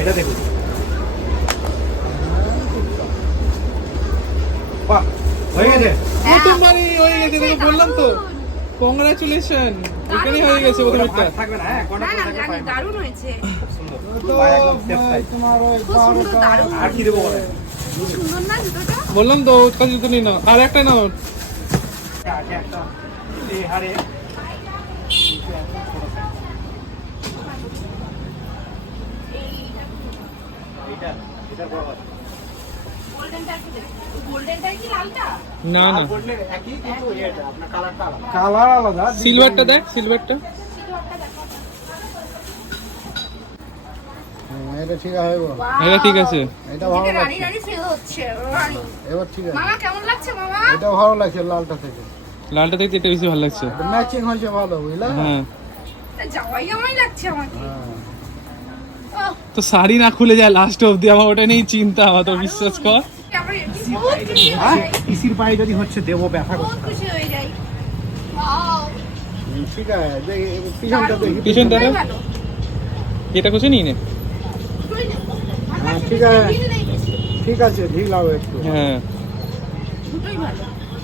এটা দেখুন, বাহ হয়ে গেছে। নতুন বাড়ি হয়ে গেছে, দেখো বললাম তো। কংগ্রাচুলেশন, এখানেই হয়ে গেছে ওটা প্রথমটা। ভাগ থাকবে না, হ্যাঁ না না জানি দারুণ হয়েছে, খুব সুন্দর। ভাই একদম সেফ সাইজ। খুব সুন্দর দারুণ। আর কি দেবো বলেন? খুব সুন্দর না জুতোটা? বললাম তো ওর কাছে জুতো নিয়ে নাও, আর একটা নাও। আগে একটা এই হারে এইটা, এটা বড় আছে। গোল্ডেনটা কি দেখ? গোল্ডেনটা কি লালটা? না না, আর বললে একই, কিন্তু এটা আপনার কালারটা আলাদা। কালার আলাদা। সিলভারটা দেখ, সিলভারটা। সিলভারটা দেখো। হ্যাঁ, এটা ঠিক আছে গো। এটা ঠিক আছে। এটা ভালো এটা রানী লাগছে। রানী ফিল হচ্ছে, রানী। এবার ঠিক আছে। মামা কেমন লাগছে মামা? এটা ভালো লাগছে লালটা থেকে। লালটা দেখতে এটা বেশি ভালো লাগছে। ম্যাচিং হয়েছে ভালো, বুঝলা? হ্যাঁ, জামাই জামাই লাগছে আমাকে। হ্যাঁ। ওহ, তো শাড়ি না খুলে যায় লাস্ট অবধি, আমার ওটা নিয়েই চিন্তা, আমার তো বিশ্বাস কর। আমার এমনি বহুত খুশি হয়ে হ্যাঁ, যাই, পিসির পায়ে যদি হচ্ছে দেবো ব্যথা বহুত করছে। খুশি হয়ে যাই। ওয়াও, ঠিক আছে, পিছনটা দেখি। পিছনটা দুটোই দেখ। ভালো। এটা কুচে নিয়ে নে। দুটোই নেবো। ভালো হ্যাঁ, লাগছে, ঠিক আছে। ঢিল নেই বেশি। ঠিক আছে, ঢিল হবে একটু। হ্যাঁ, দুটোই ভালো।